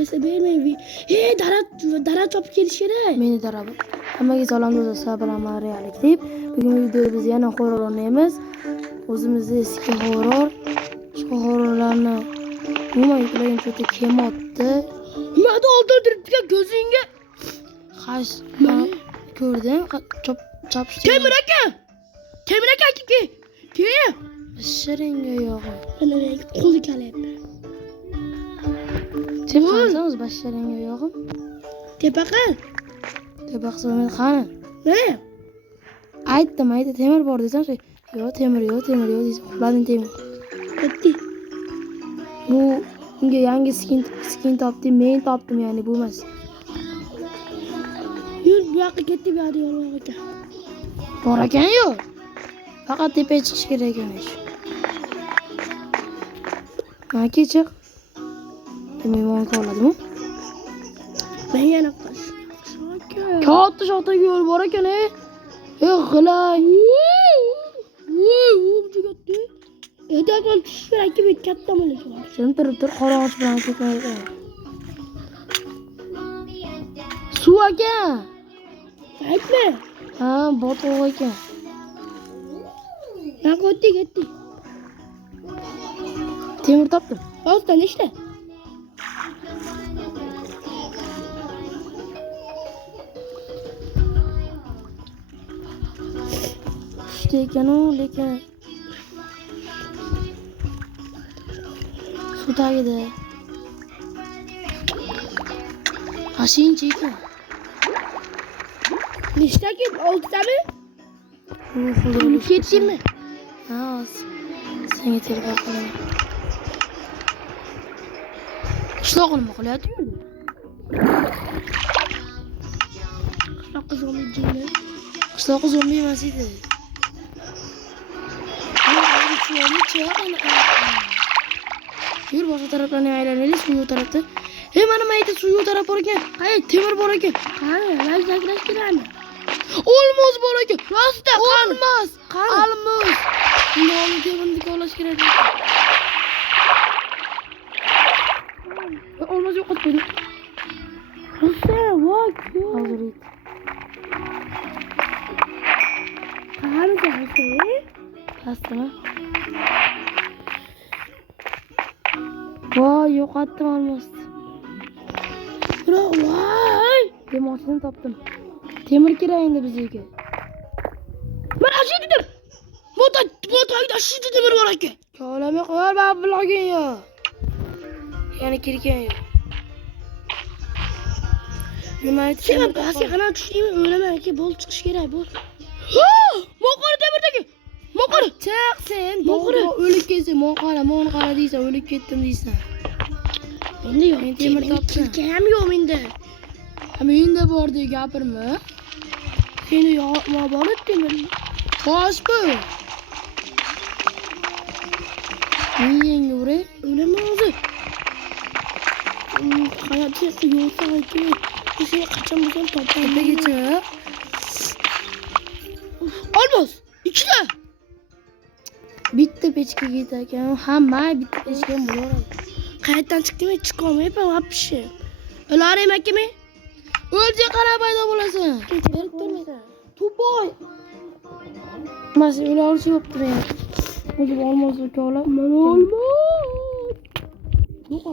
desa bermayman. Dara chopib kelish kerak. Meni darab. Hammaga salom do'stlar, bilan realik deb. Bugungi videoda biz yana horror o'ynaymiz. O'zimizda eski horror. Shu horrorlarni umuman yuklagan cho'ta kim otdi? Nimada o'ldirtiribdi ko'zingga? Xash. Ko'rdim. Chopishdi. Temir aka aka. Ke? Shiringa yo'g'im. Mana qo'li kalayapti. Deb qansangiz basharinga yo'g'im. Tepaqa. Tebaqsam qani? Ne? Aytdim, temir bor desam, yo'q, temir yo'q deysiz. Uxlading temir. Ketdi. Bu unga yangi skin topdim, men topdim, ya'ni bu emas. Yur, bu yoqqa ketdi, bu yoqqa yo'q ekan. Bor ekan yo'q. Faqat tepaga chiqish kerak ekan. Mana chiq. Mehmon qoladimi? Men yana qo'sh. Katta shoxdagi yo'l bor ekan, g'ilay. Jugatdi. Edadan tushib kerak bu katta bo'ladi. Sen turib qorong'ich bilan ketmaydi. Suv ekan. Aytma. Ha, botoq ekan. Ha, ketdi. Temir topdim. Hozirdan ishla. İşte ekan-u, lekin suv tagida. Ashinchi ekan. Nishtaki oltitami? Uni Ketdingmi? Ha, senga telefon qilaman. Qishloqni nima qilyapti? Qishloqqa zombi. Qishloqqa zombi emas edi. Yur, boshqa taraflarni aylanaylik, suv tarafda. Mana mayda suv taraf bor ekan. Qay, temir bor ekan. Qani, lash kelarmi? Olmos bor ekan. Rostda olmos. Olmos. Nonni temirni kovlash kerak. Olmos yo'qotib qo'ydim. Rostda, voy. Hozir yet. Qani qilsa? Pastmi? Voy, yo'qotdim olmosni. Voy! Demoqchidan topdim. Temir kerak endi bizga. Mana shu dedim. Motoyda shu temir bor ekan. Ko'lama qo'yar, men bilogin yo'q. Yana kirgan yo'q. Nima aytsan? Sen pastga qana tushdingmi? O'laman aka, bo'l chiqish kerak, bo'l. Moqori temirdagi. Moqori. Chiq sen. Moqori o'lib ketsin, mon qara deysan, o'lib ketdim deysan. Endi yo'q, Men temir topdim. Kirgan yo'q menda. Menda bor deb gapirma. Seni yo'qma bor temir. Xo'sh bu. Menga uray, O'laman hozir. Hayotda yo'qsa kerak. Seni qachon bo'lsam topaman. tepaga. Olmos. Ikkita. Bitta pechka ketarkan, hamma bitta pechka bo'laveradi. Qayerdan chiqdingmi? Chiqolmayapman, vapshi. Ularım akimi? O'lja qara paydo bo'lasan. Berib turmaysan. Tuboy. Mas ularchi yo'q turgan. O'zim olmos ukolab, mana olmos. Yo'q.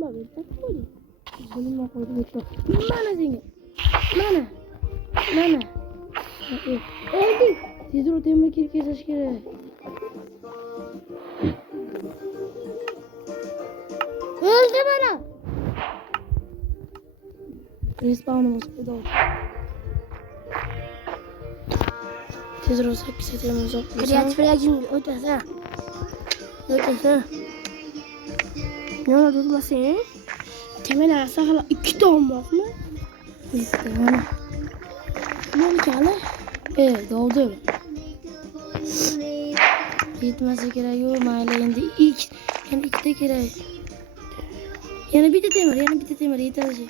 Mana qo'ydim. Bunga qo'yib o'tdi. Mana senga. Mana. Endi tezroq temir kirkazish kerak. O'ldi mana. Respawnimiz paydo bo'ldi. Tezroq 8 temir zoq. Kreativliging o'tasa. Yana durmasang. Temel asaqla 2 ta olmoqmi? Bitta mana. Nima kala? Doğdu. Yetmesi kerak-ku, mayli endi yana ikkita kerak. Yana bitta temir yetadi.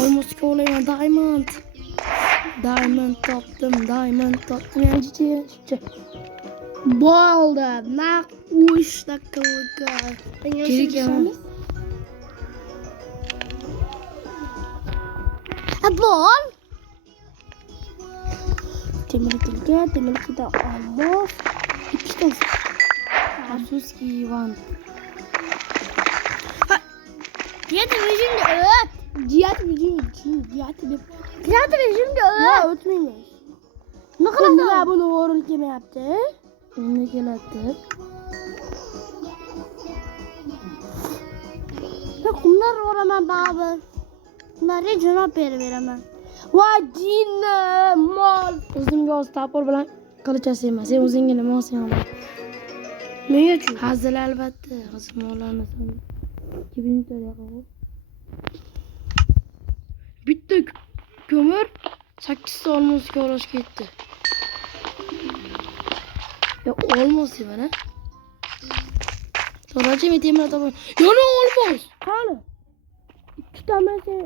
Olmos kovlayman diamond topdim. Yana chicha. Bo'ldi. Naq 3 daqiqa. Kerak emas. bol. Temizlikte almaz. İşte. Asuski Ivan. Cihat şimdi öt. Cihat şimdi öt. Ya ötmeymiş. Ne kadar Şimdi da? ben bunu horul kime yaptı? Şimdi gelattı. Ya kumlar oramam baba. Bunları cevap veremem. Vay cinne mal. Uzun göz tapor bilan qilichasi emas. Sen o'zingga nima olsang ol. Nega chu? Hazil albatta. Hazil mollarni san. 2000 to'la bitta ko'mir 8 ta olmosga olash ketdi. Ya olmos mana. To'rachi men temir topaman. Yana olmos. Qani? 2 ta men sen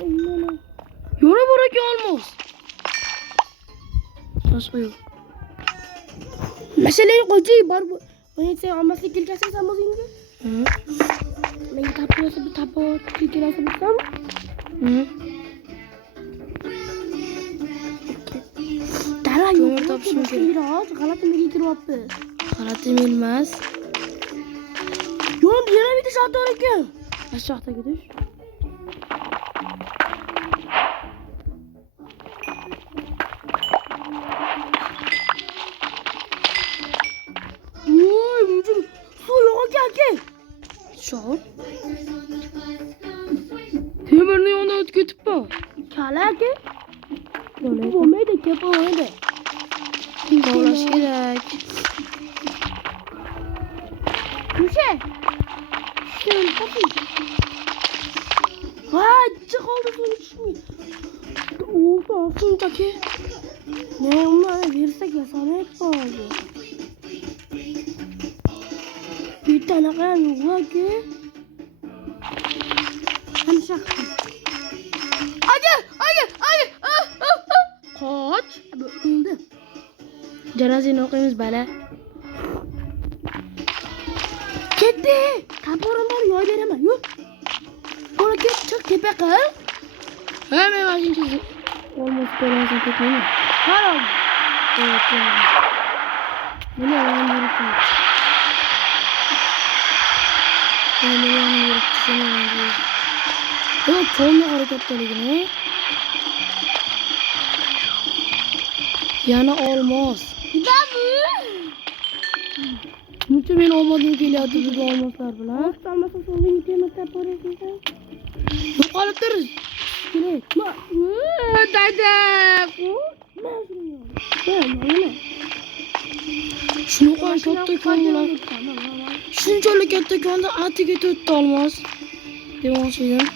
Yana bor ekan olmos. Boshqa yo'q. Masalaga qo'ychi bor bu. Men sen olmaslik kelkasan sen o'zingga. Hı. Men tapyosa bir tapor kelkirasa bilsam. Hı. Dara Ko'mir yo'q. topishim kerak. Biroz g'alati menga kiryapti. Qaratim emas. Yo'q, yana bitta soat bor ekan. Aşağıda gidiş. Voy, bunun su yo'q ekan. Şol. Temirni yonida o'tib ketibmi? Kala aka. Bo'lmaydi. Bo'lmaydi, kepaveradi. Kovlash kerak. Yusha. Shuni toping. Voy, chiq oldi suv tushmaydi. O'pa, shunchaki. Ne, uni bersak yasanib qoldi. Bitta anaqa yo'q aka. Hamsha. Qoch. O'ldi. Janozani o'qiymiz bala. Ketdi. Taporim bor, yoy beraman. Yo'q. Bora ket, chiq tepa qil. Ha, men mashinasiz olmos ko'rmasam ketmayman. Harom. Evet, yani. Bunu yalan yürüttü. Bunu yalan yürüttü. Seni yalan yürüttü. Evet, çoğunluk hareketlerine. Yana olmaz. Babu. Muhtemelen olmadığını geliyordu biz olmazlar bilen. Salmasa solun temas taporesi. Yok alıp dururuz. Gel. Ma. Dede. Ben Şunu koy katta koyular. Shunchalik katta ko'nda atiga to'rtta olmos. Demoqchi edim.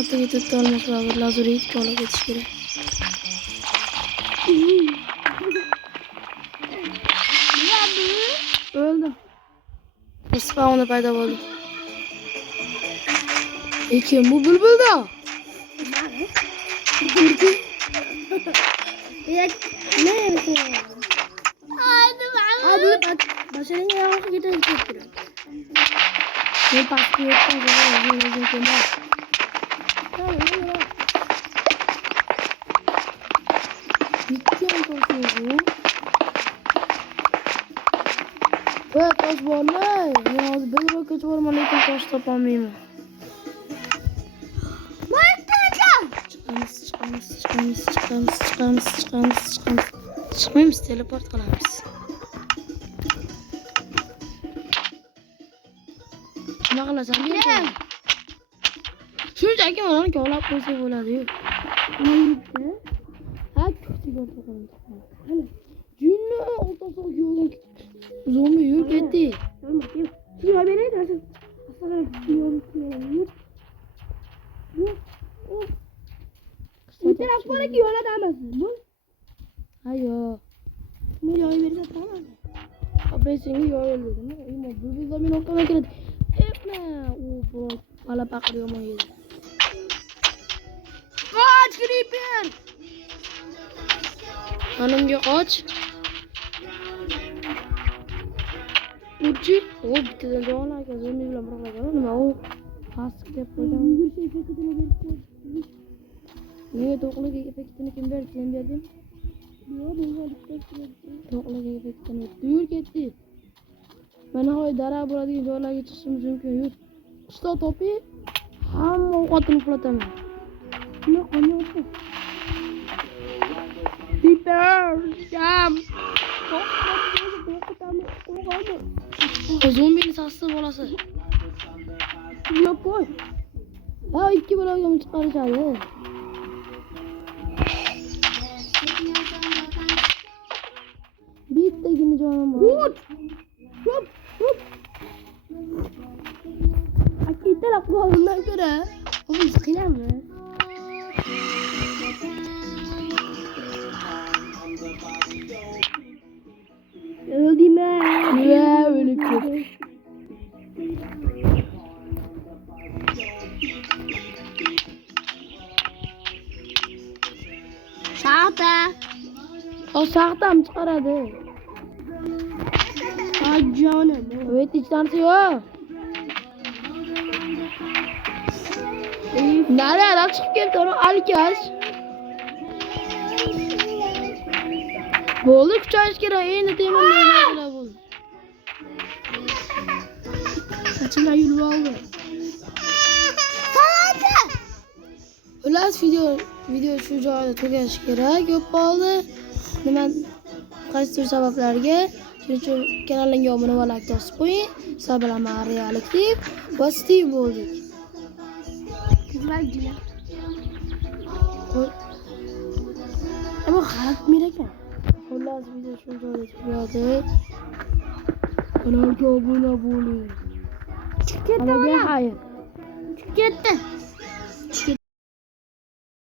Atiga to'rtta olmos va bir lazurit olib ketish kerak. Öldüm. Spawn'da paydo bo'ldi. Ekin bu bulbulda. Ne yapıyorsun? Hadi bak. Başarıyla yavaş gidelim tekrar. Ne baskı yoksa evet, taş var ne? Yalnız bir roket var ama lekin taş topamıyorum. Çıkmayız. Çıkmayız, teleport kılamız. Nima qilasan? Shunchaki mana kovlab qo'ysa bo'ladi-yu. Ha, kutiga qo'ydim. Qani? Jinni o'rtasiga yo'ldan zombi yurib ketdi. Şuna vereyim de. Aslında yo'q. Bir taraf var ki yola damazsın. Bu. Ayo. Bu yola verirse tamam. Abi seni yoruldum. Ama bu zaman o kadar kirdi. Etme. Bu bala bakıyor mu yedi. Kaç creeper. Hanımga kaç. Uchi. O bittidan doğan aka zombi bilan bıraklar. Nima o? Pasık deb qo'ygan. Yürüyüşe kötüne verirse. Ne Menga to'qlik effektini kim berdi? Sen berding? Yo'q, menga dikkat To'qlik effektini yur ketdi. Mana hoy dara bo'ladigan joylarga chiqishimiz mumkin. Yur. Qishloq topi hamma ovqatini uxlataman. Yo'q, yo'q. Biber, jam. Zombini sassiz bolasi. Yo'q, qo'y. Ha, ikki baloga chiqarishadi. Bittagina jonim bor. Hut. Hop, hop. Akitalar qo'limdan ko'ra. Biz qilamiz. Öldüm ben. Ya ölüp ketdi. Sağda. O sağdan chiqaradi. Canım. Evet, hech narsa yo'q. Narada chiqib keldi, uni alkash. Bo'ldi, kuchayish kerak. Endi temirlar bo'ldi. Saçımdan yürü oldu. Xullas video shu joyda tugashi kerak. Ko'p qoldi. Nima qaysi sabablarga shuning uchun kanalimga obuna va like bosib qo'ying. Sizlar bilan Mariya deb va Steve bo'ldik. Kızlar güzel. Ama hayat miraka. Xullas video shu joyda tugadi. Kanalga obuna bo'ling. Çık gitti. Hammaga xayr. Çık gitti.